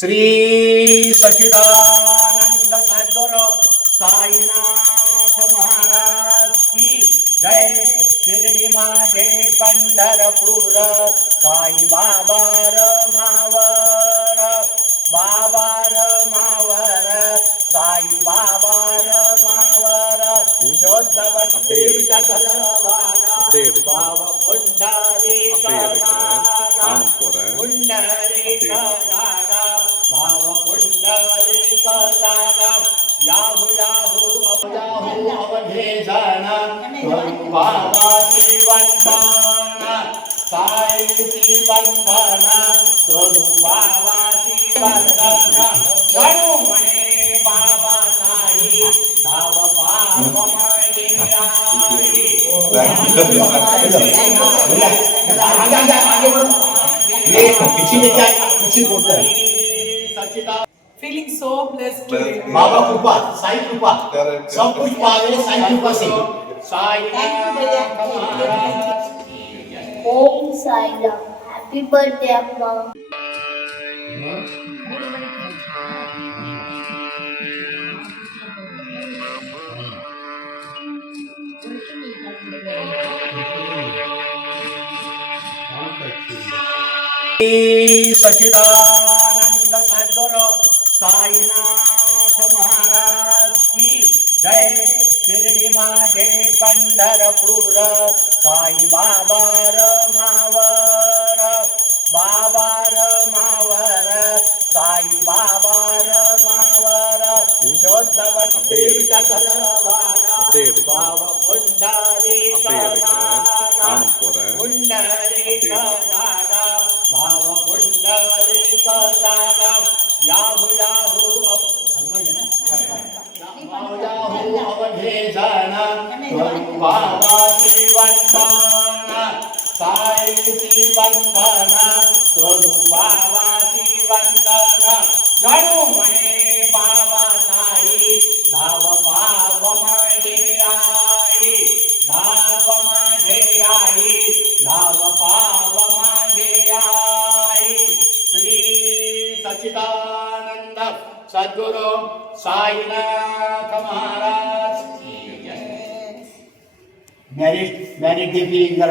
श्री सच्चिदानंद सद्गुरु साईनाथ महाराज की जय। शिर्डी माझे पंढरपूर साई बाबा मावर, बाबा मावर, साई बाबा मावर, शोध भक्ती सकलवाना भाव पुंडलिक नागा, पुंडलिक नागा, भाव पुंडलिक नागा, याहू याहू अवधेशन बाबा श्रीवंदन, साई श्रीवंदन करू बाबा श्रीवंदन, गणू म्हणे बाबा साई धाव पाप मळे Feeling so blessed today. बाबा कृपा, साई कृपा, सब कुछ पावे साई कृपा से। Sai Om Sai Ram. Happy birthday, Amma. सच्चिदानंद सद्गुरु साईनाथ महाराज की जय। शिर्डी माझे पंढरपूर साई बाबा मावर, बाबा मावर, साई बाबा मावर, शोध भक्ती सकलवाना भाव पुंडलिक नागा, पुंडलिक नागा, भाव पुंडलिक नागा, याहू याहू अवधेशन बाबा श्रीवंदन, साई श्रीवंदन करू बाबा श्रीवंदन, गणू म्हणे बाबा साई धाव पाव माझे आई, धाव माझे आई, धाव पाव माझे आई। श्री सच्चिदानंद सद्गुरु साईनाथ महाराज की जय। मैरिट मैरिट डे भी इंगर